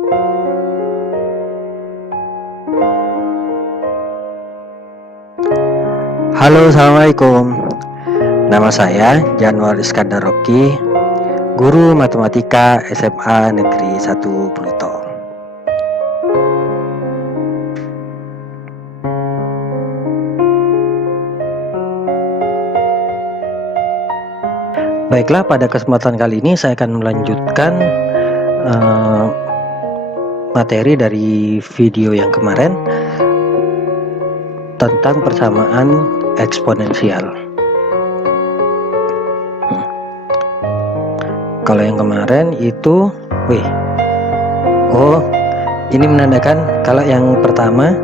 Halo, assalamualaikum. Nama saya Januar Iskandar Rocky, guru matematika SMA Negeri 1 Pluto. Baiklah, pada kesempatan kali ini saya akan melanjutkan materi dari video yang kemarin tentang persamaan eksponensial. Kalau yang kemarin itu, ini menandakan kalau yang pertama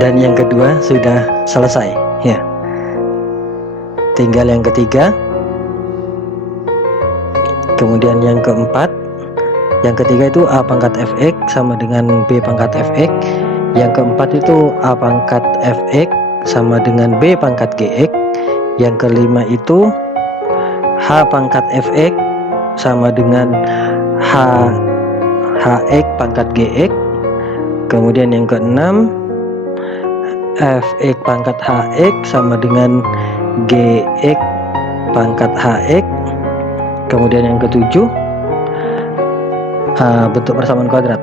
dan yang kedua sudah selesai, ya. Tinggal yang ketiga, kemudian yang keempat. Yang ketiga itu A pangkat Fx sama dengan B pangkat Fx. Yang keempat itu A pangkat Fx sama dengan B pangkat Gx. Yang kelima itu H pangkat Fx sama dengan Hx pangkat Gx. Kemudian yang keenam Fx pangkat Hx sama dengan Gx pangkat Hx. Kemudian yang ketujuh bentuk persamaan kuadrat,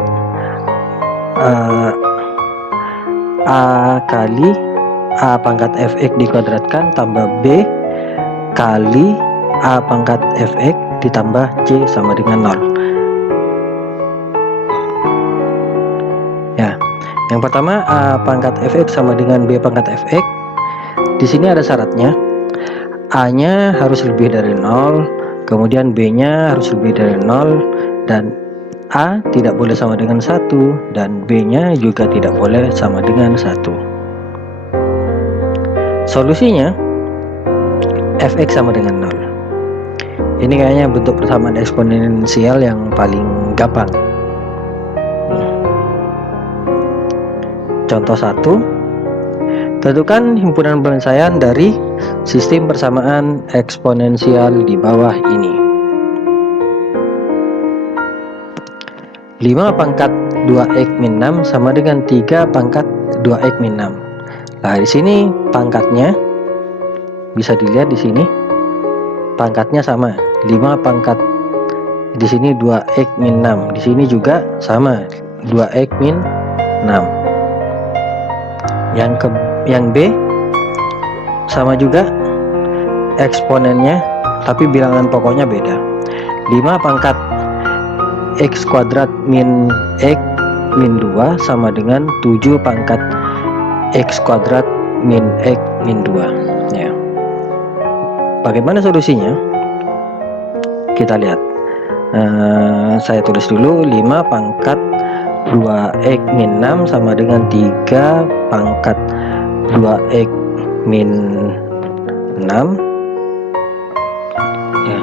A kali A pangkat Fx dikuadratkan tambah B kali A pangkat Fx ditambah C sama dengan 0. Ya, yang pertama A pangkat Fx sama dengan B pangkat Fx. Di sini ada syaratnya, A-nya harus lebih dari 0, kemudian B-nya harus lebih dari 0, dan A tidak boleh sama dengan 1 dan B-nya juga tidak boleh sama dengan 1. Solusinya Fx sama dengan 0. Ini kayaknya bentuk persamaan eksponensial yang paling gampang. Contoh 1. Tentukan himpunan penyelesaian dari sistem persamaan eksponensial di bawah ini. 5 pangkat 2x min 6 sama dengan 3 pangkat 2x min 6. Nah, di sini pangkatnya bisa dilihat di sini. Pangkatnya sama. 5 pangkat di sini 2x min 6. Di sini juga sama, 2x min 6. Yang B sama juga eksponennya, tapi bilangan pokoknya beda. 5 pangkat x kuadrat min x min 2 sama dengan 7 pangkat x kuadrat min x min 2, ya. Bagaimana solusinya? Kita lihat. Saya tulis dulu. 5 pangkat 2x min 6 sama dengan 3 pangkat 2x min 6. Ya.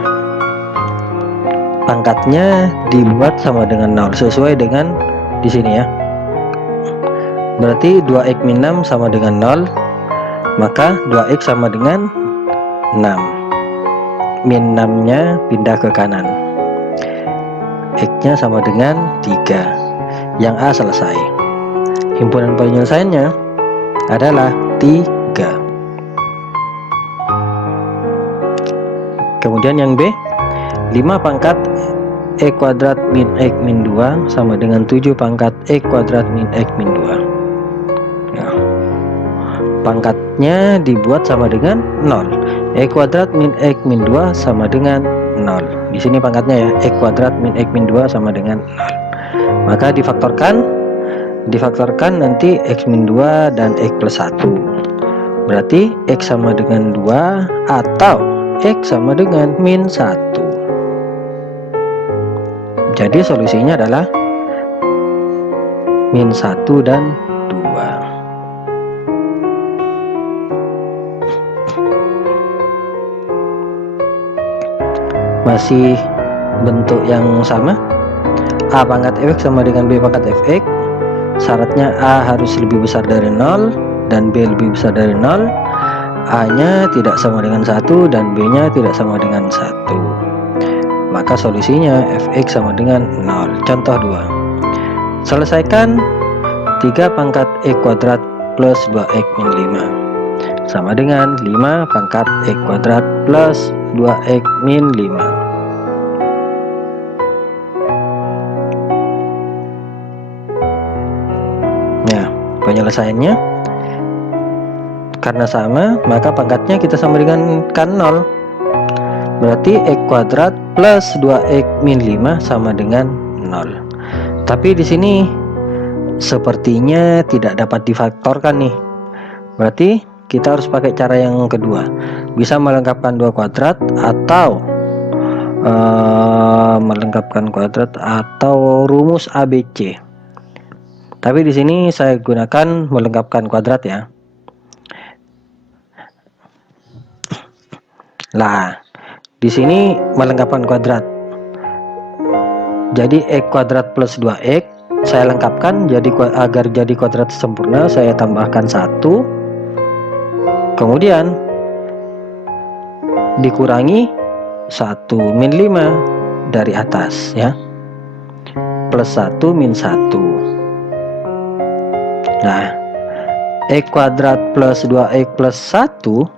Pangkatnya dibuat sama dengan 0 sesuai dengan di sini, ya. Berarti 2x min 6 sama dengan 0, maka 2x sama dengan 6. Min 6 nya pindah ke kanan, x nya sama dengan 3. Yang A selesai. Himpunan penyelesaiannya adalah 3. Kemudian yang B, 5 pangkat x kuadrat min x min 2 sama dengan 7 pangkat x kuadrat min x min 2. Nah, pangkatnya dibuat sama dengan 0. X kuadrat min x min 2 sama dengan 0. Di sini pangkatnya, ya, x kuadrat min x min 2 sama dengan 0. Maka difaktorkan nanti x min 2 dan x plus 1. Berarti x sama dengan 2 atau x sama dengan min 1. Jadi solusinya adalah min 1 dan 2. Masih bentuk yang sama. A pangkat Fx sama dengan B pangkat Fx. Syaratnya A harus lebih besar dari 0 dan B lebih besar dari 0. A nya tidak sama dengan 1 dan B nya tidak sama dengan 1. maka solusinya fx sama dengan 0. Contoh 2. Selesaikan 3 pangkat x kuadrat plus 2x min 5 sama dengan 5 pangkat x kuadrat plus 2x min 5. Nah, penyelesaiannya karena sama, maka pangkatnya kita sama dengan kan 0. Berarti x kuadrat plus 2x min 5 sama dengan 0. Tapi di sini sepertinya tidak dapat difaktorkan nih. Berarti kita harus pakai cara yang kedua. Bisa melengkapkan 2 kuadrat atau melengkapkan kuadrat atau rumus ABC. Tapi di sini saya gunakan melengkapkan kuadrat ya. Lah, di sini melengkapkan kuadrat. Jadi x kuadrat plus 2x saya lengkapkan jadi agar jadi kuadrat sempurna, saya tambahkan 1. Kemudian dikurangi 1 min 5 dari atas ya. Plus 1 min 1. Nah, x kuadrat plus 2x plus 1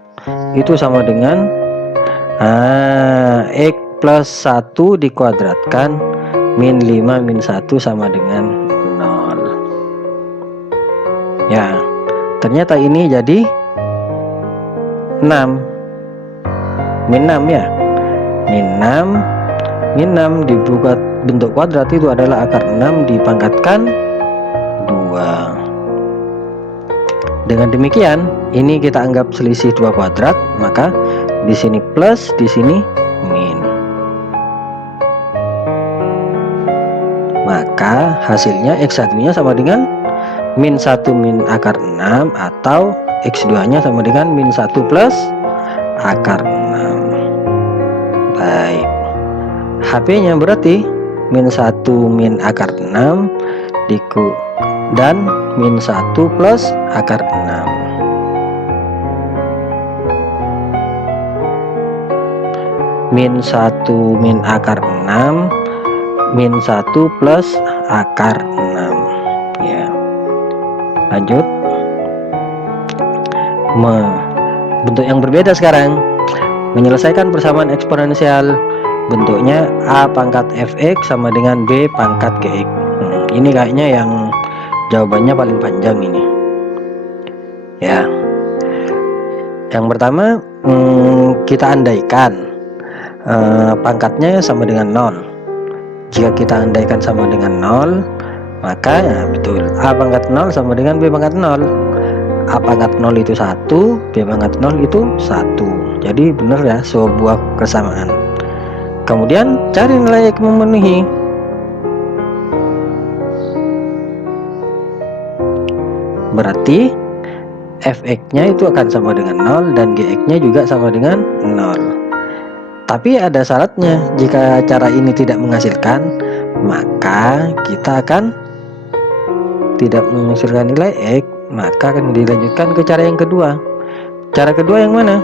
itu sama dengan x plus 1 dikuadratkan min 5 min 1 sama dengan 0. Ya, ternyata ini jadi 6 min 6 ya. Min 6 dibuat bentuk kuadrat itu adalah akar 6 dipangkatkan 2. Dengan demikian, ini kita anggap selisih 2 kuadrat, maka di sini plus, di sini min. Maka hasilnya x1-nya sama dengan min 1 min akar 6 atau x2-nya sama dengan min 1 plus akar 6. Baik. HP-nya berarti min 1 min akar 6 dan min 1 plus akar 6. Min 1 min akar 6 min 1 plus akar 6 ya. Lanjut. Bentuk yang berbeda sekarang. Menyelesaikan persamaan eksponensial. Bentuknya a pangkat fx sama dengan b pangkat gx. Ini kayaknya yang jawabannya paling panjang ini ya. Yang pertama kita andaikan pangkatnya sama dengan 0. Jika kita andaikan sama dengan 0, maka ya betul, a pangkat 0 sama dengan b pangkat 0. A pangkat 0 itu 1, b pangkat 0 itu 1. Jadi benar ya, sebuah kesamaan. Kemudian cari nilai x memenuhi. Berarti fx-nya itu akan sama dengan 0 dan gx-nya juga sama dengan 0. Tapi ada syaratnya, jika cara ini tidak menghasilkan, maka kita akan tidak menghasilkan nilai x, maka akan dilanjutkan ke cara yang kedua. Cara kedua yang mana?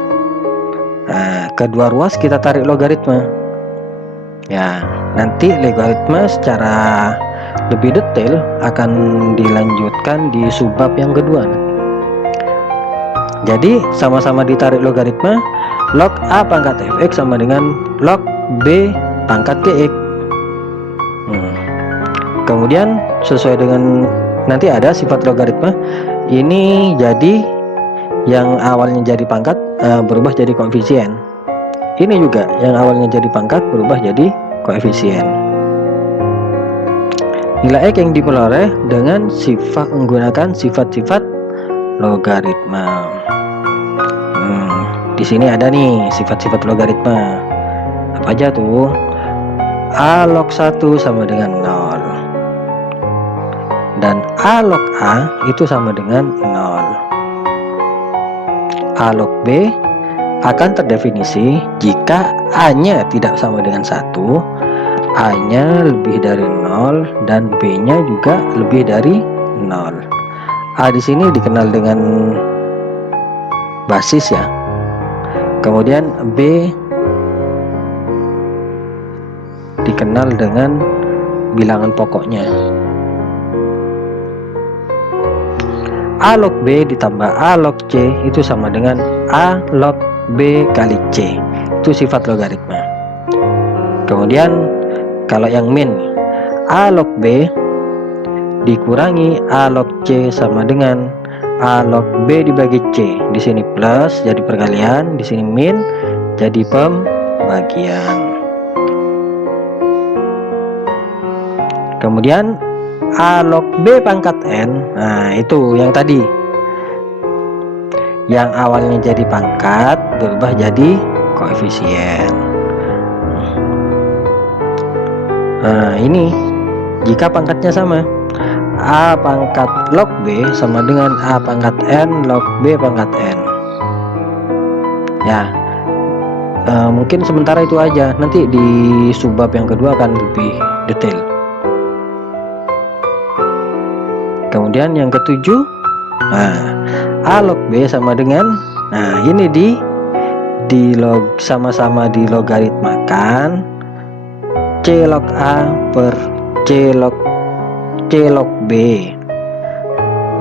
Nah, kedua ruas kita tarik logaritma. Ya, nanti logaritma secara lebih detail akan dilanjutkan di subbab yang kedua. Jadi sama-sama ditarik logaritma, log a pangkat fx sama dengan log b pangkat gx. Kemudian sesuai dengan nanti ada sifat logaritma, ini jadi yang awalnya jadi pangkat berubah jadi koefisien. Ini juga yang awalnya jadi pangkat berubah jadi koefisien. Nilai x yang diperoleh dengan menggunakan sifat-sifat logaritma. Di sini ada nih sifat-sifat logaritma. Apa aja tuh? A log 1 sama dengan 0. Dan A log A itu sama dengan 0. A log B akan terdefinisi jika A-nya tidak sama dengan 1, A-nya lebih dari 0 dan B-nya juga lebih dari 0. A di sini dikenal dengan basis ya. Kemudian B dikenal dengan bilangan pokoknya. A log B ditambah A log C itu sama dengan A log B kali C. Itu sifat logaritma. Kemudian kalau yang min, A log B dikurangi A log C sama dengan A log B dibagi C. Di sini plus jadi perkalian, di sini min jadi pembagian. Kemudian A log B pangkat N, nah itu yang tadi, yang awalnya jadi pangkat berubah jadi koefisien. Nah ini jika pangkatnya sama, A pangkat log B sama dengan A pangkat N log B pangkat N. Ya, mungkin sementara itu aja, nanti di subbab yang kedua akan lebih detail. Kemudian yang ketujuh, nah A log B sama dengan, nah ini sama-sama di logaritmakan C log A per C log B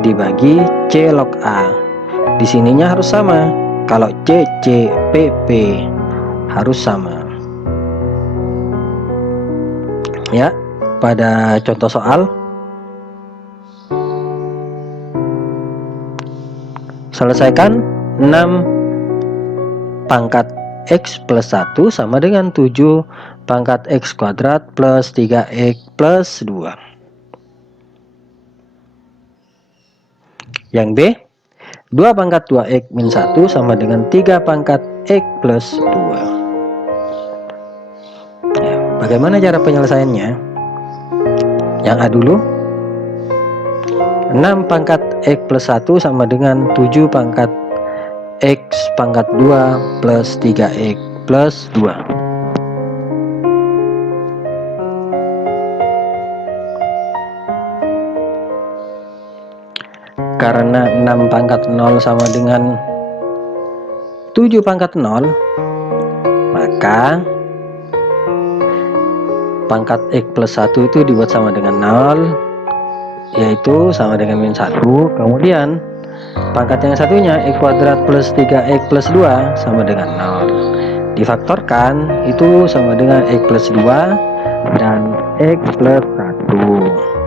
dibagi C log A. Di sininya harus sama. Kalau C P harus sama. Ya, pada contoh soal selesaikan 6 pangkat X plus 1 sama dengan 7 pangkat X kuadrat plus 3X plus 2. Yang B, 2 pangkat 2X min 1 sama dengan 3 pangkat X plus 2. Ya, bagaimana cara penyelesaiannya? Yang A dulu, 6 pangkat X plus 1 sama dengan 7 pangkat X pangkat 2 plus 3X plus 2. Karena 6 pangkat 0 sama dengan 7 pangkat 0, maka pangkat X plus 1 itu dibuat sama dengan 0, yaitu sama dengan min 1. Kemudian pangkat yang satunya X kuadrat plus 3X plus 2 sama dengan 0. Difaktorkan itu sama dengan X plus 2 dan X plus 1.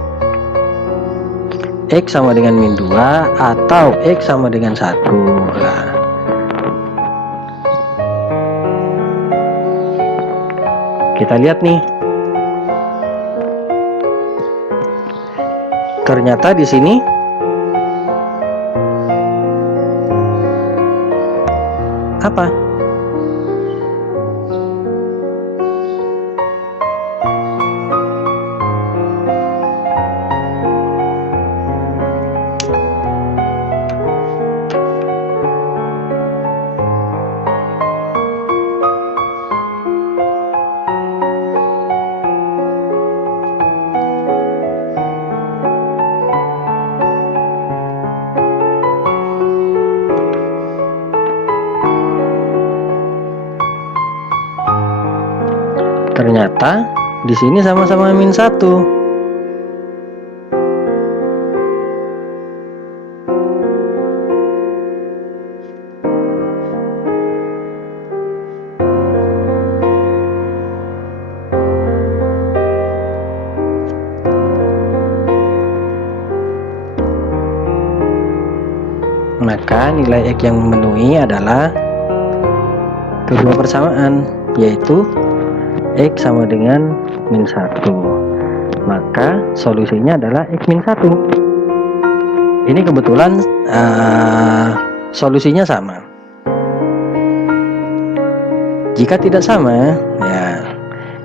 X sama dengan min 2 atau X sama dengan 1. Nah, kita lihat nih. Ternyata di sini apa? Ternyata di sini sama-sama min 1. Maka nilai X yang memenuhi adalah kedua persamaan, yaitu X sama dengan min 1. Maka solusinya adalah X min 1. Ini kebetulan solusinya sama. Jika tidak sama, ya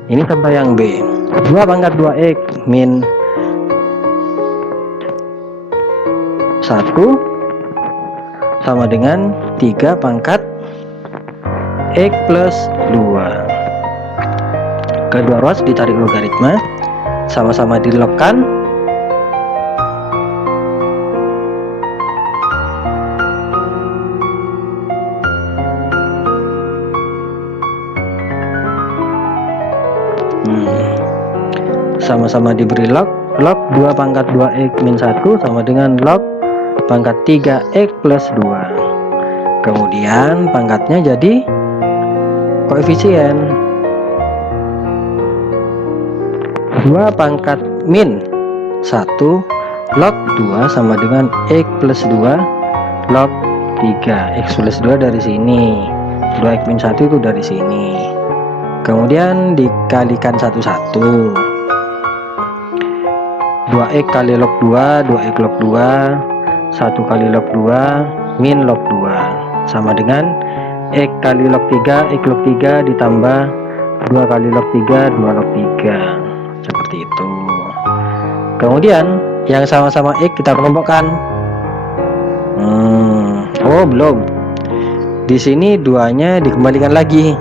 ini contoh yang B, 2 pangkat 2X min 1 sama dengan 3 pangkat X plus 2. Kedua ruas ditarik logaritma, sama-sama dilogkan. sama-sama diberi log 2 pangkat 2x min 1 sama dengan log pangkat 3x plus 2. Kemudian pangkatnya jadi koefisien 2 pangkat min 1 log 2 sama dengan x plus 2 log 3. X plus 2 dari sini, 2x min 1 itu dari sini. Kemudian dikalikan 1 2x kali log 2 2x log 2 1 kali log 2 min log 2 sama dengan x kali log 3 x log 3 ditambah 2 kali log 3 2 log 3, seperti itu. Kemudian yang sama-sama x kita kelompokkan. Oh belum, di sini 2-nya dikembalikan lagi,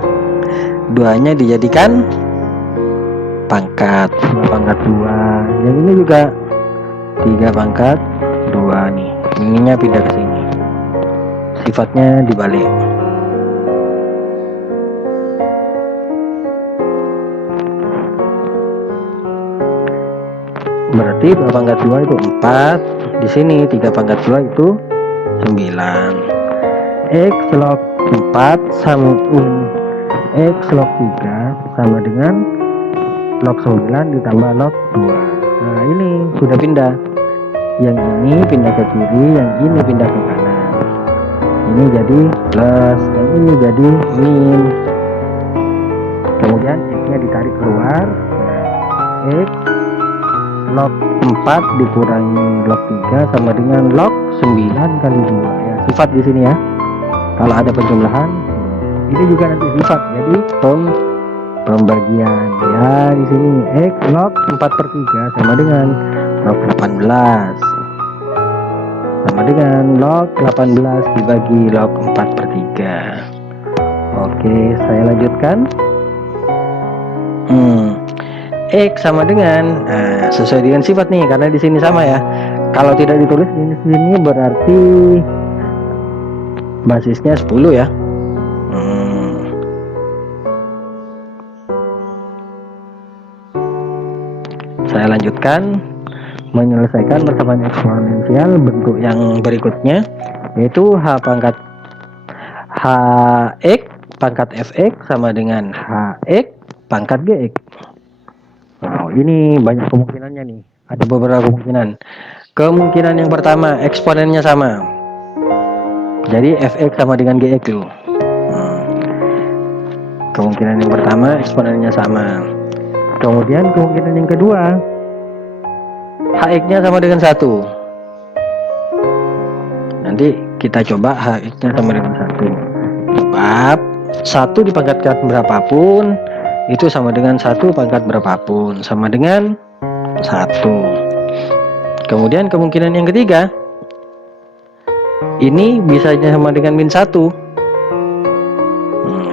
2-nya dijadikan pangkat 2 pangkat 2. Yang ini juga 3 pangkat 2 nih, ininya pindah ke sini, sifatnya dibalik. Berarti 2 pangkat 2 itu 4, di sini 3 pangkat 2 itu 9. X log 4 sama X log 3 sama dengan log 9 ditambah log 2. Nah ini sudah pindah, yang ini pindah ke kiri, yang ini pindah ke kanan. Ini jadi plus, yang ini jadi min. Kemudian x nya ditarik keluar. X log 4 dikurangi log 3 sama dengan log 9 kali 2 ya, sifat di sini ya. Kalau ada penjumlahan ini juga nanti sifat, jadi pembagian ya. Di sini x log 4/3 sama dengan log 18 sama dengan log 18 dibagi log 4/3. Oke, saya lanjutkan. X sama dengan sesuai dengan sifat nih, karena di sini sama ya. Kalau tidak ditulis di sini berarti basisnya 10 ya. Saya lanjutkan menyelesaikan persamaan eksponensial bentuk yang berikutnya, yaitu h pangkat hx pangkat fx sama dengan hx pangkat gx. Wow, ini banyak kemungkinannya nih, ada beberapa kemungkinan. Kemungkinan yang pertama, eksponennya sama, jadi fx sama dengan gx tuh. Kemungkinan yang pertama, eksponennya sama. Kemudian kemungkinan yang kedua, hx nya sama dengan 1. Nanti kita coba hx nya sama dengan 1, sebab 1 dipangkatkan berapapun itu sama dengan 1 pangkat berapapun, sama dengan 1. Kemudian kemungkinan yang ketiga, ini bisa sama dengan min 1,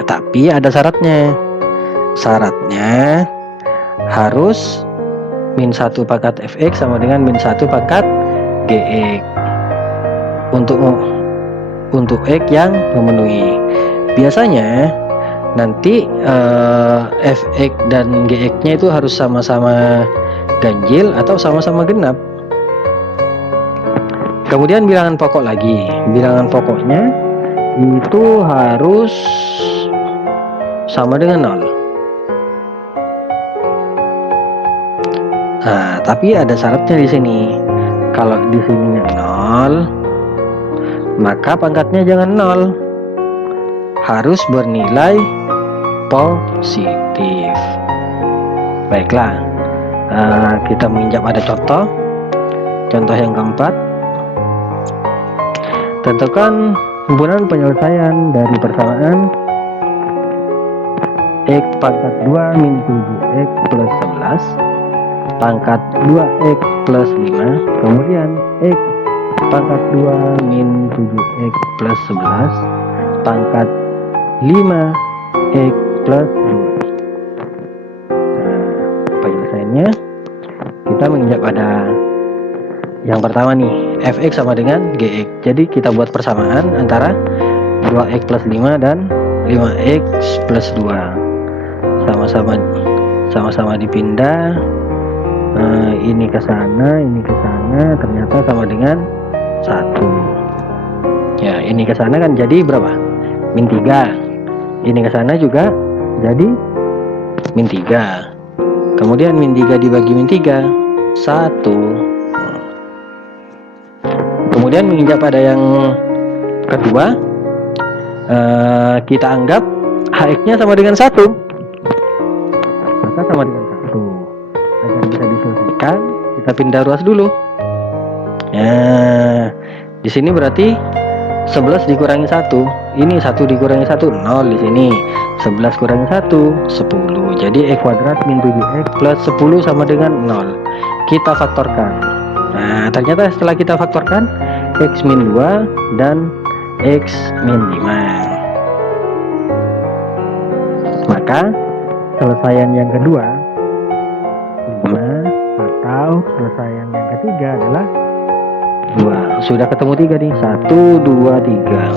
tapi ada syaratnya. Syaratnya harus min 1 pangkat fx sama dengan min 1 pangkat gx untuk x yang memenuhi. Biasanya nanti fx dan gx nya itu harus sama-sama ganjil atau sama-sama genap. Kemudian bilangan pokok lagi, bilangan pokoknya itu harus sama dengan 0. Nah, tapi ada syaratnya di sini. Kalau di sininya 0, maka pangkatnya jangan 0, harus bernilai positif. Baiklah, kita menginjak pada contoh yang keempat. Tentukan himpunan penyelesaian dari persamaan x pangkat 2 min 7x plus 11 pangkat 2x plus 5, kemudian x pangkat 2 min 7x plus 11 pangkat 5x plus 2. Penyelesaiannya kita menginjak pada yang pertama nih, fx sama dengan gx. Jadi kita buat persamaan antara 2x plus 5 dan 5x plus 2. Sama-sama dipindah, Ini ke sana, ternyata sama dengan 1. Ya, ini ke sana kan jadi berapa? Min 3. Ini ke sana juga jadi min 3. Kemudian min 3 dibagi min 3, 1. Kemudian menginjak pada yang kedua, kita anggap HX-nya sama dengan 1, maka sama dengan 1. Agar bisa diselesaikan, kita pindah ruas dulu. Ya, di sini berarti 11 dikurangi 1. Ini 1 dikurangi 1, 0 di sini. 11 kurangi 1, 10. Jadi X kuadrat min 7X plus 10 sama dengan 0. Kita faktorkan. Nah, ternyata setelah kita faktorkan, X min 2 dan X min 5. Maka selesaian yang kedua 5, atau selesaian yang ketiga adalah 2. Sudah ketemu 3 nih, 1, 2, 3.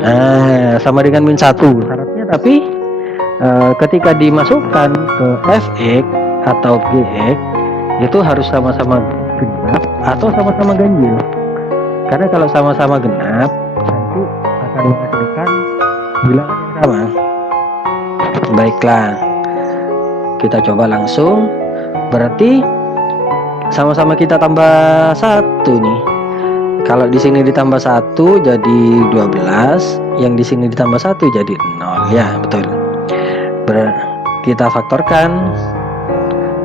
Nah, sama dengan min 1 syaratnya, tapi ketika dimasukkan ke Fx atau Gx itu harus sama-sama genap atau sama-sama ganjil. Karena kalau sama-sama genap nanti akan menghasilkan bilangan yang sama. Baiklah, kita coba langsung. Berarti sama-sama kita tambah 1 nih. Kalau di sini ditambah 1 jadi 12, yang di sini ditambah 1 jadi 0. Ya, betul. Kita faktorkan.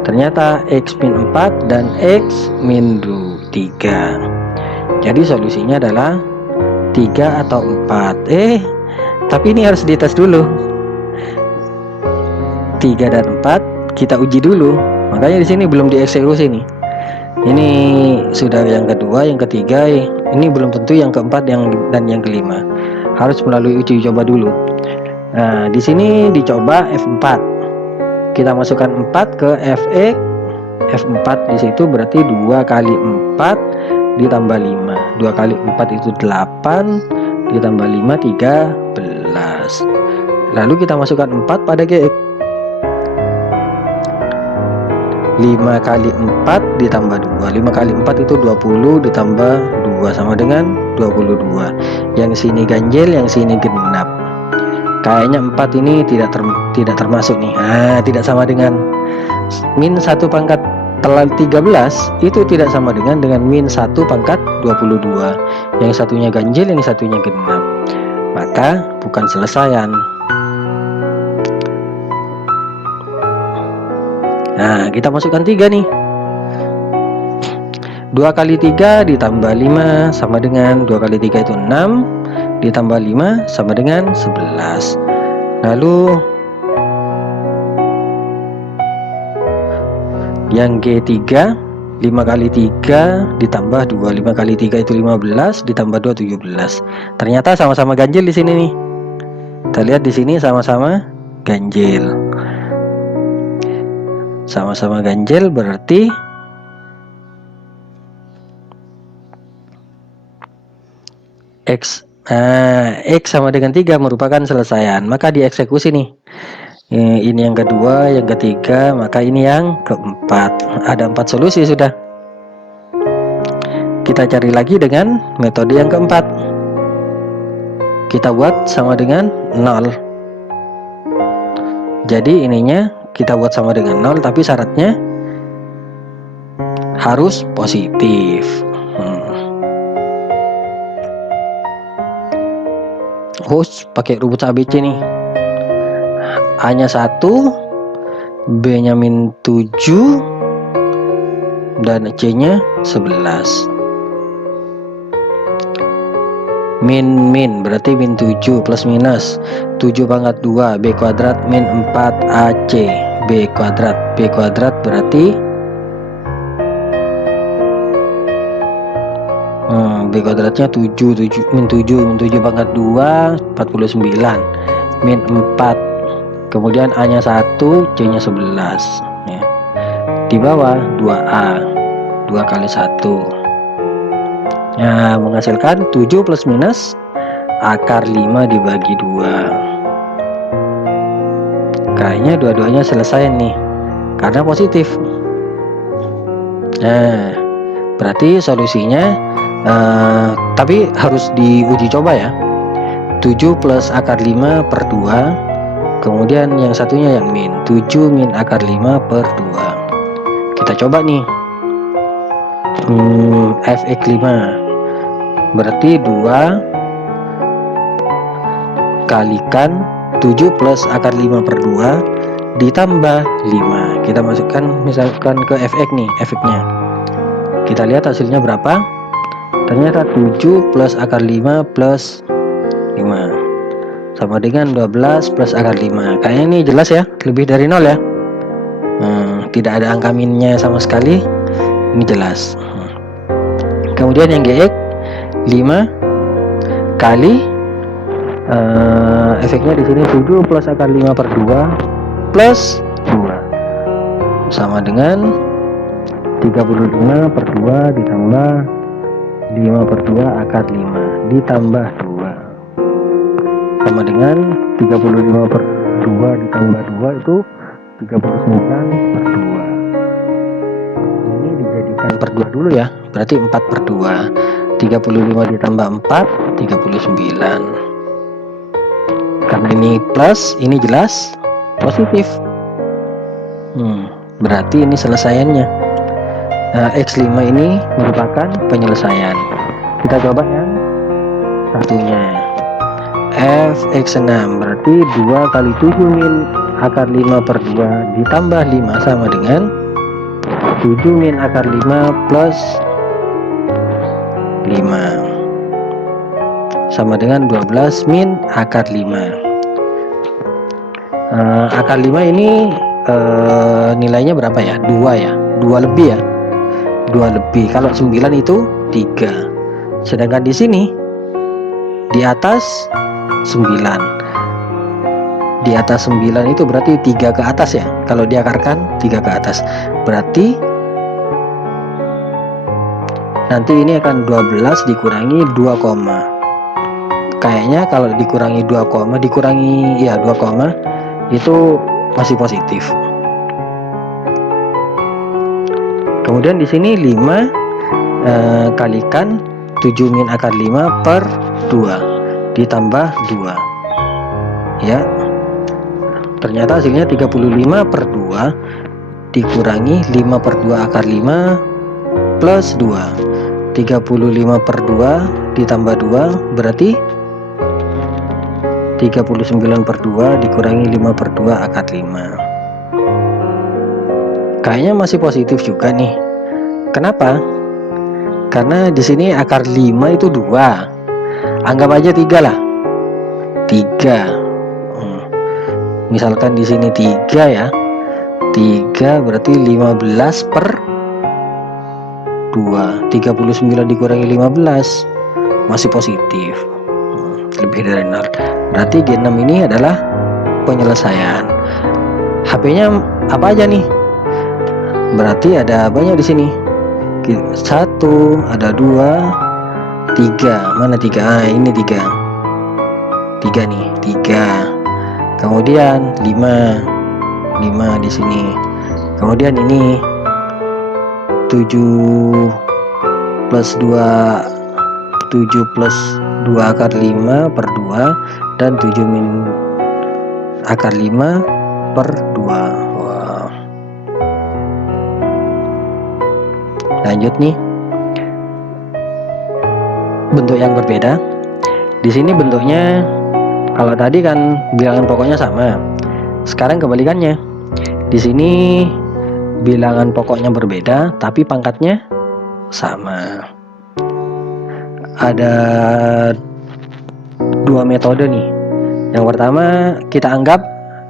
Ternyata X min 4 dan X min 3. Jadi solusinya adalah 3 atau 4. Tapi ini harus dites dulu. 3 dan 4 kita uji dulu. Makanya di sini belum dieksekusi nih. Ini sudah yang kedua, yang ketiga, ini belum tentu yang keempat dan yang kelima. Harus melalui uji coba dulu. Nah, di sini dicoba F4. Kita masukkan 4 ke Fx. F4 di situ berarti 2 kali 4 ditambah 5. 2 kali 4 itu 8 ditambah 5 13. Lalu kita masukkan 4 pada Gx. 5 kali 4 ditambah 2. 5 kali 4 itu 20 ditambah 2 sama dengan 22. Yang sini ganjil, yang sini genap. Kayaknya 4 ini tidak termasuk nih. Tidak sama dengan min 1 pangkat 13 itu tidak sama dengan min 1 pangkat 22. Yang satunya ganjil, yang satunya genap. Maka bukan selesaian. Nah, kita masukkan 3 nih. 2 kali 3 ditambah 5 sama dengan 2 kali 3 itu 6 ditambah 5 sama dengan 11. Lalu yang G3, 5 kali 3 ditambah 2. 5 kali 3 itu 15 ditambah 2 17. Ternyata sama-sama ganjil di sini nih. Kita lihat di sini sama-sama ganjil. Sama-sama ganjil berarti X sama dengan 3 merupakan selesaian. Maka dieksekusi nih. Ini yang kedua, yang ketiga, maka ini yang keempat. Ada 4 solusi sudah. Kita cari lagi dengan metode yang keempat. Kita buat sama dengan 0. Jadi ininya kita buat sama dengan 0, tapi syaratnya harus positif. Pakai rumus ABC nih. A-nya 1, B-nya min 7, dan C-nya 11. Min berarti min 7 plus minus 7 pangkat 2 B kuadrat min 4 AC B kuadrat. B kuadrat berarti B kuadratnya 7 min 7 pangkat 2 49 min 4, kemudian A nya 1, C nya 11 ya. Di bawah 2A 2 kali 1 ya, menghasilkan 7 plus minus akar 5 dibagi 2. Kayaknya dua-duanya selesai nih, karena positif. Nah, berarti solusinya tapi harus diuji coba ya. 7 plus akar 5 per 2, kemudian yang satunya yang min, 7 min akar 5 per 2. Kita coba nih. Fx 5 berarti 2 kalikan 7 plus akar 5 per 2 ditambah 5. Kita masukkan misalkan ke fx nih, fx-nya. Kita lihat hasilnya berapa. Ternyata 7 plus akar 5 plus 5 sama dengan 12 plus akar 5. Kayaknya ini jelas ya, lebih dari 0 ya. Tidak ada angka minnya sama sekali. Ini jelas. Kemudian yang gx 5 kali efeknya di sini 7 plus akar 5 per 2 plus 2 sama dengan 35 per 2 ditambah 5 per 2 akar 5 ditambah 2 sama dengan 35 per 2 ditambah 2 itu 39 per 2. Ini dijadikan per 2 dulu ya, berarti 4 per 2. 35 ditambah 4 39. Karena ini plus, ini jelas positif. Berarti ini selesaiannya. X5 ini merupakan penyelesaian. Kita coba yang satunya. Fx6 berarti 2 kali 7 min akar 5 per 2 ditambah 5 sama dengan 7 min akar 5 plus 5 sama dengan 12 min akar 5. Akar 5 ini nilainya berapa ya? 2 ya, 2 lebih ya, 2 lebih. Kalau 9 itu 3, sedangkan di sini di atas 9, di atas 9 itu berarti 3 ke atas ya. Kalau diakarkan 3 ke atas, berarti nanti ini akan 12 dikurangi 2, kayaknya kalau dikurangi 2, dikurangi ya 2, itu masih positif. Kemudian di sini 5 kalikan 7 min akar 5 per 2 ditambah 2 ya. Ternyata hasilnya 35 per 2 dikurangi 5 per 2 akar 5 plus 2. 35 per 2 ditambah 2 berarti 39 per 2 dikurangi 5 per 2 akar 5. Kayaknya masih positif juga nih. Kenapa? Karena di sini akar 5 itu 2. Anggap aja 3 lah. 3. Misalkan di sini 3 ya. 3 berarti 15 per 2. 39 dikurangi 15 masih positif. Lebih dari 0. Berarti G6 ini adalah penyelesaian. HP-nya apa aja nih? Berarti ada banyak di sini. 1, ada 2, 3. Mana 3? Ini 3. 3 nih, 3. Kemudian 5 di sini. Kemudian ini 7 plus 2, 7 plus 2 akar 5 per 2 dan 7 min akar 5 per 2. Wow. Lanjut nih, bentuk yang berbeda. Di sini bentuknya, kalau tadi kan bilangan pokoknya sama, sekarang kebalikannya. Di sini bilangan pokoknya berbeda tapi pangkatnya sama. Ada 2 metode nih. Yang pertama, kita anggap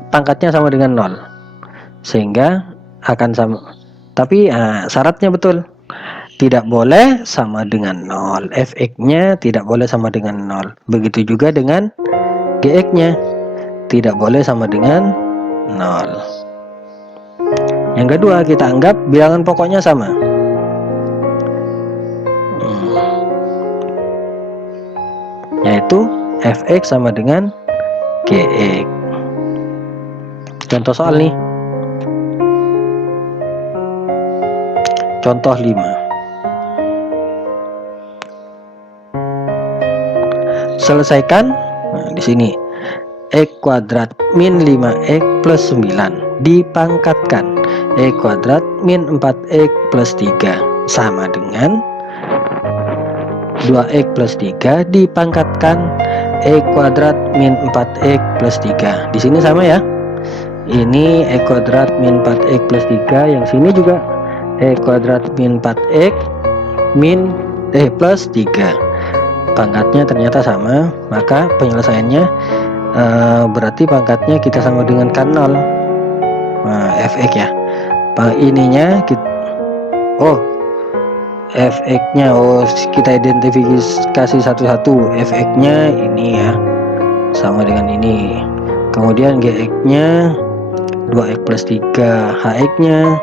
pangkatnya sama dengan 0 sehingga akan sama. Tapi syaratnya betul, tidak boleh sama dengan 0. Fx-nya tidak boleh sama dengan 0. Begitu juga dengan Gx-nya tidak boleh sama dengan 0. Yang kedua, kita anggap bilangan pokoknya sama. Yaitu Fx sama dengan Gx. Contoh soal nih. Contoh 5. Selesaikan. Nah, di sini X kuadrat min 5X plus 9 dipangkatkan X kuadrat min 4X plus 3 sama dengan 2X plus 3 dipangkatkan X kuadrat min 4X plus 3. Di sini sama ya. Ini X kuadrat min 4X plus 3, yang sini juga X kuadrat min 4X min plus 3. Pangkatnya ternyata sama, maka penyelesaiannya berarti pangkatnya kita sama dengan kan 0. Nah, fx ya. Ininya fx-nya kita identifikasi satu-satu. Fx-nya ini ya, sama dengan ini. Kemudian gx-nya 2x plus 3, hx-nya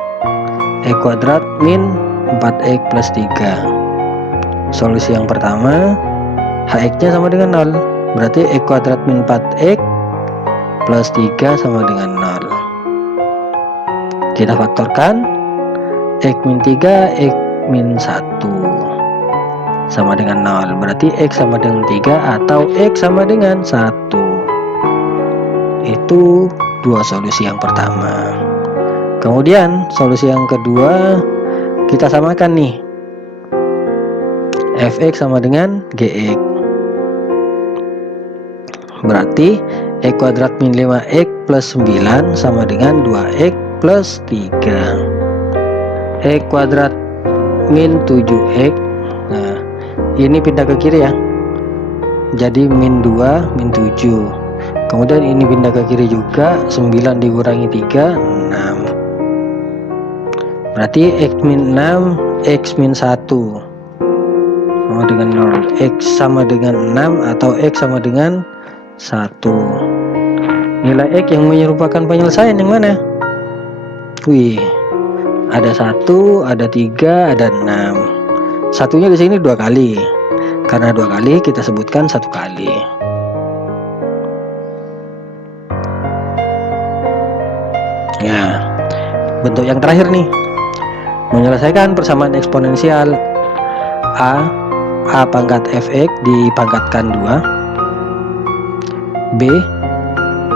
x kuadrat min 4x plus 3. Solusi yang pertama, hx-nya sama dengan 0. Berarti x kuadrat min 4x plus 3 sama dengan 0. Kita faktorkan x min 3, x min 1 sama dengan 0. Berarti x sama dengan 3 atau x sama dengan 1. Itu dua solusi yang pertama. Kemudian solusi yang kedua, kita samakan nih. Fx sama dengan gx. Berarti x kuadrat min 5x plus 9 sama dengan 2x plus 3. X kuadrat min 7x. Nah, ini pindah ke kiri ya. Jadi min 2 min 7. Kemudian ini pindah ke kiri juga. 9 dikurangi 3, 6. Berarti x min 6, x min 1 sama dengan 0. X sama dengan 6 atau x sama dengan 1. Nilai X yang menyerupakan penyelesaian yang mana? Wih, ada 1, ada 3, ada 6. Satunya di sini 2 kali. Karena 2 kali kita sebutkan 1 kali. Ya, bentuk yang terakhir nih. Menyelesaikan persamaan eksponensial A pangkat fx dipangkatkan 2 B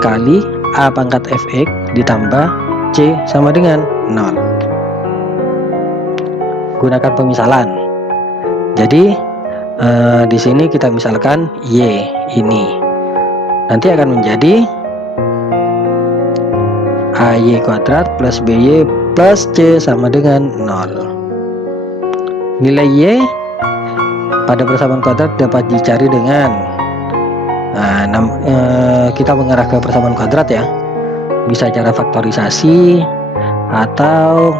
kali A pangkat fx ditambah C sama dengan 0. Gunakan pemisalan. Jadi di sini kita misalkan Y ini nanti akan menjadi AY kuadrat plus BY plus C sama dengan 0. Nilai Y pada persamaan kuadrat dapat dicari dengan kita mengarah ke persamaan kuadrat ya. Bisa cara faktorisasi atau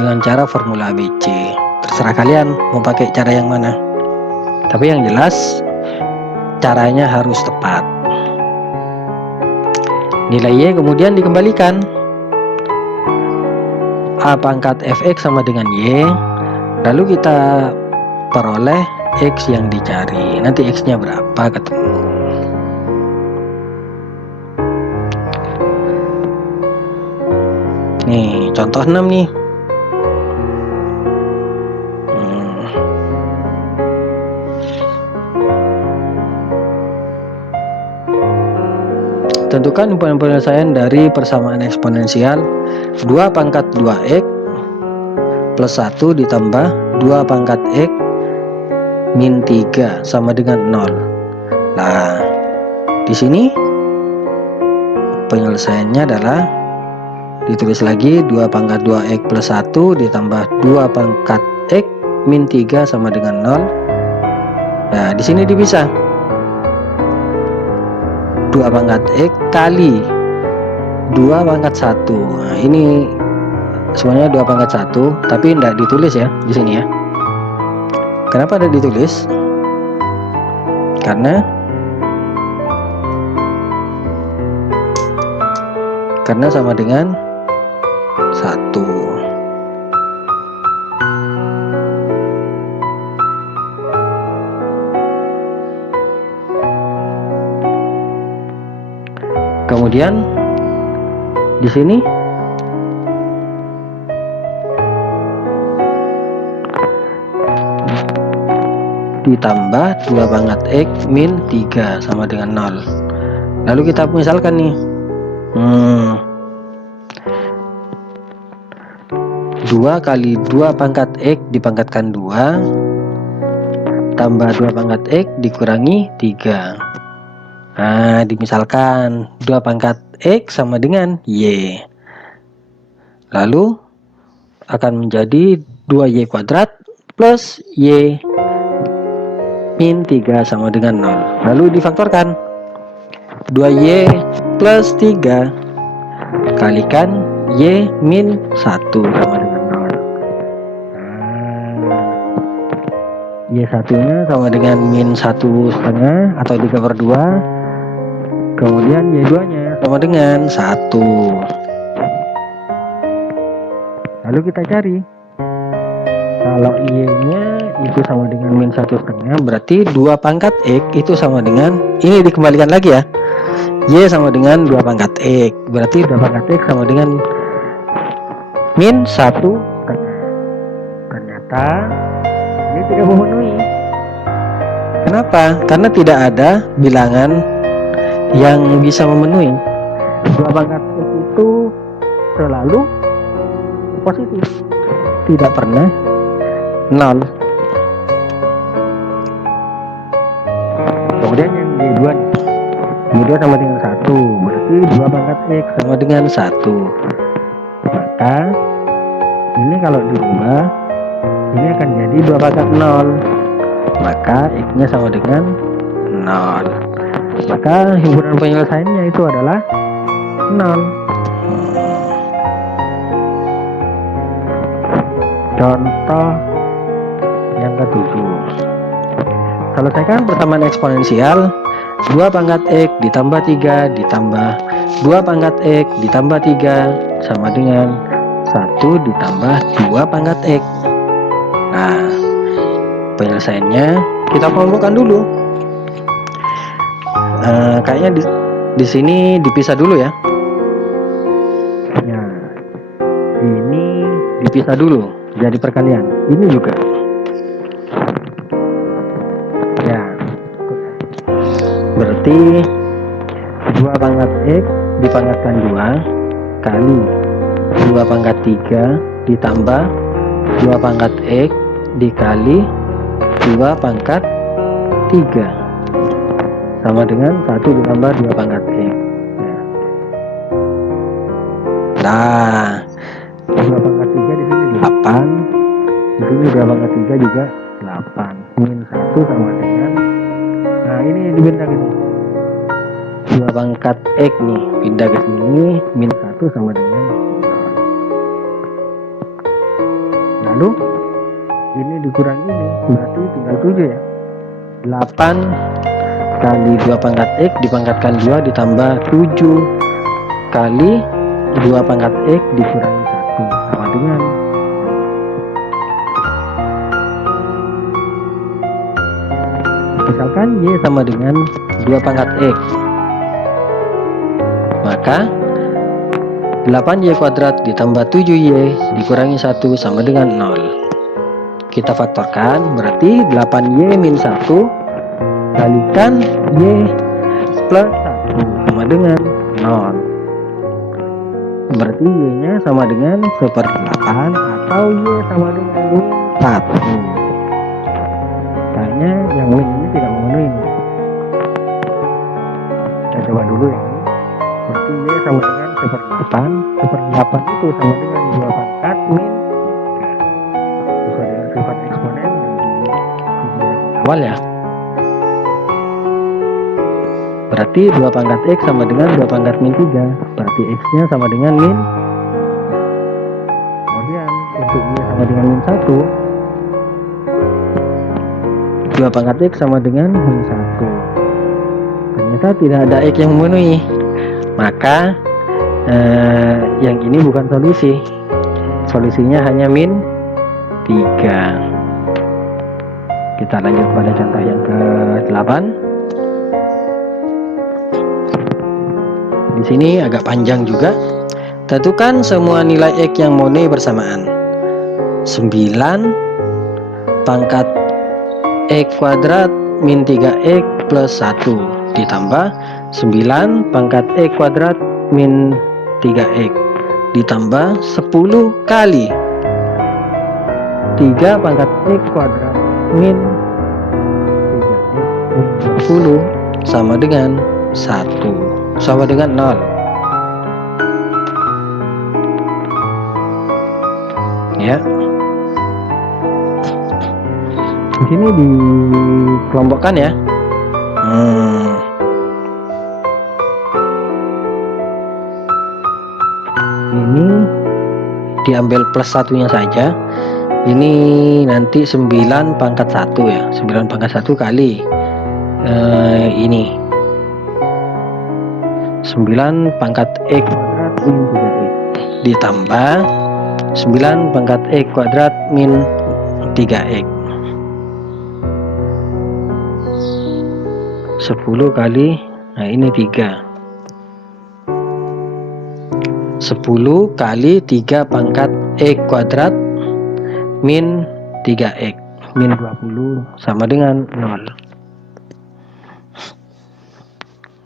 dengan cara formula ABC. Terserah kalian mau pakai cara yang mana. Tapi yang jelas caranya harus tepat. Nilai Y kemudian dikembalikan. A pangkat fx sama dengan Y. Lalu kita peroleh X yang dicari. Nanti X-nya berapa ketemu. Nih, contoh 6 nih. Tentukan penyelesaian dari persamaan eksponensial 2 pangkat 2x plus 1 ditambah 2 pangkat x min 3 sama dengan 0. Nah, di sini penyelesaiannya adalah ditulis lagi 2 pangkat 2x plus 1 ditambah 2 pangkat x min 3 sama dengan 0. Nah, di sini dipisah. 2 pangkat x kali 2 pangkat 1. Nah, ini semuanya 2 pangkat 1, tapi tidak ditulis ya di sini ya. Kenapa ada ditulis? Karena sama dengan 1. Kemudian di sini ditambah 2 pangkat X min 3 sama dengan 0. Lalu kita misalkan nih, 2 kali 2 pangkat X dipangkatkan 2 tambah 2 pangkat X dikurangi 3. Nah, dimisalkan 2 pangkat X sama dengan Y. Lalu akan menjadi 2Y kuadrat plus Y min 3 sama dengan 0. Lalu difaktorkan. 2Y plus 3 kalikan Y min 1 sama dengan 0. Y satunya sama dengan min 1,5 atau 3/2. Kemudian Y2 nya sama dengan 1. Lalu kita cari, kalau Y nya itu sama dengan min 1,5, berarti 2 pangkat X itu sama dengan, ini dikembalikan lagi ya, Y sama dengan 2 pangkat X, berarti 2 pangkat X sama dengan min 1,5. Ternyata ini tidak memenuhi. Kenapa? Karena tidak ada bilangan yang bisa memenuhi. 2 pangkat X itu selalu positif, tidak pernah 0. Kemudian yang Y2 nih, Y2 sama dengan 1, berarti 2 pangkat X sama dengan 1. Maka ini kalau dirubah, ini akan jadi 2 pangkat 0. Maka X nya sama dengan 0. Maka himpunan penyelesaiannya itu adalah 0. Contoh yang ke-7. Selesaikan persamaan eksponensial 2 pangkat X ditambah 3 ditambah 2 pangkat X ditambah 3 sama dengan 1 ditambah 2 pangkat X. Nah, penyelesaiannya kita kelompokkan dulu. Kayaknya di sini dipisah dulu ya. Nah, ini dipisah dulu jadi perkalian. Ini juga. Ya. Berarti 2 pangkat X dipangkatkan 2 kali 2 pangkat 3 ditambah 2 pangkat X dikali 2 pangkat 3 sama dengan 1 ditambah 2 pangkat X. Nah, 2 pangkat 3 di sini 8, di sini 2 pangkat 3 juga 8, min 1 sama dengan, nah ini dipindah ke sini, 2 pangkat X nih pindah ke sini, min 1 sama dengan 0. Lalu ini dikurangi ini, berarti tinggal 7 ya. 8 kali 2 pangkat X dipangkatkan 2 ditambah 7 kali 2 pangkat X dikurangi 1 sama dengan, misalkan Y sama dengan 2 pangkat X, maka 8Y kuadrat ditambah 7Y dikurangi 1 sama dengan 0. Kita faktorkan, berarti 8Y min 1 kalikan Y plus 1 sama dengan 0. Berarti Y nya sama dengan 1/8 atau Y sama dengan min 1. Kayaknya yang min ini tidak memenuhi. Kita coba dulu yang ini. Berarti Y sama dengan 1/8. 1/8 itu sama dengan 2 pangkat min 3. Sesuai dengan sifat eksponen yang awal ya. Berarti 2 pangkat X sama dengan 2 pangkat min 3. Berarti X nya sama dengan min. Kemudian untuk Y sama dengan min 1, 2 pangkat X sama dengan min 1. Ternyata tidak ada X yang memenuhi. Maka yang ini bukan solusi. Solusinya hanya min 3. Kita lanjut pada contoh yang ke-8. Di sini agak panjang juga. Tentukan semua nilai X yang memenuhi bersamaan. 9 pangkat X kuadrat min 3X plus 1 ditambah 9 pangkat X kuadrat min 3X ditambah 10 kali 3 pangkat X kuadrat min 3X min 20 sama dengan 1 sama dengan 0. Ya, di sini dikelompokkan ya. Ini diambil plus satunya saja. Ini nanti 9 pangkat 1 ya, 9 pangkat 1 kali ini 9 pangkat X kuadrat min 3X ditambah 9 pangkat X kuadrat min 3X 10 kali, nah ini 3 10 kali 3 pangkat X kuadrat min 3X min 20 sama dengan 0.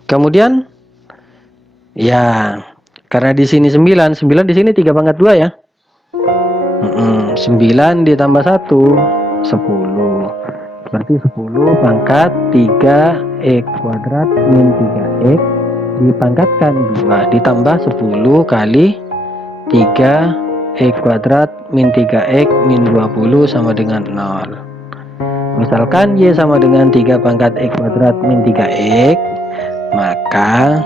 Kemudian ya, karena di sini 9 di sini 3 pangkat 2 ya. 9 ditambah 1 10. Berarti 10 pangkat 3X kuadrat min 3X dipangkatkan 2 ditambah 10 kali 3X kuadrat min 3X min 20 sama dengan 0. Misalkan Y sama dengan 3 pangkat X kuadrat min 3X, maka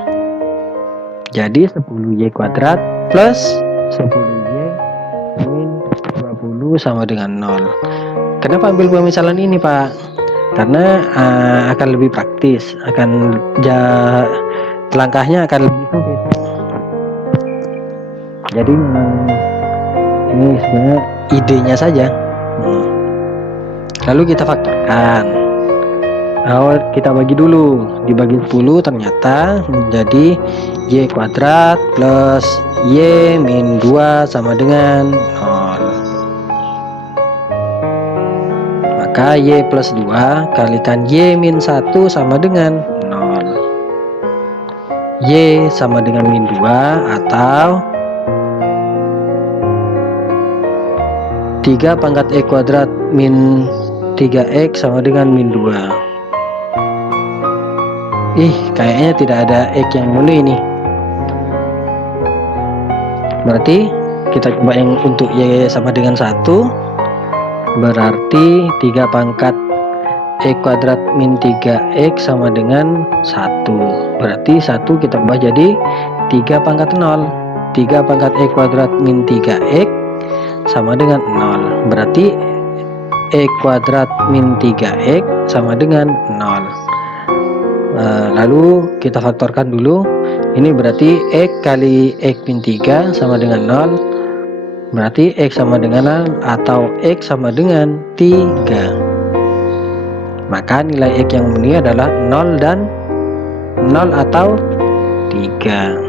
jadi 10Y kuadrat plus 10Y min 20 sama dengan 0. Kenapa ambil pemisalan ini, Pak? Karena akan lebih praktis, langkahnya akan lebih sulit. Jadi ini sebenarnya idenya saja. Lalu kita faktorkan. Kita bagi dulu, dibagi 10 ternyata menjadi Y kuadrat plus Y min 2 sama dengan 0. Maka Y plus 2 kalikan Y min 1 sama dengan 0. Y sama dengan min 2 atau 3 pangkat X kuadrat min 3X sama dengan min 2. Kayaknya tidak ada X yang mulia ini. Berarti kita coba yang untuk Y sama dengan 1. Berarti 3 pangkat X kuadrat min 3X sama dengan 1. Berarti 1 kita ubah jadi 3 pangkat 0. 3 pangkat X kuadrat min 3X sama dengan 0. Berarti X kuadrat min 3X sama dengan 0. Lalu kita faktorkan dulu. Ini berarti X kali X min 3 sama dengan 0. Berarti X sama dengan 0 atau X sama dengan 3. Maka nilai X yang mulia adalah 0 dan 0 atau 3.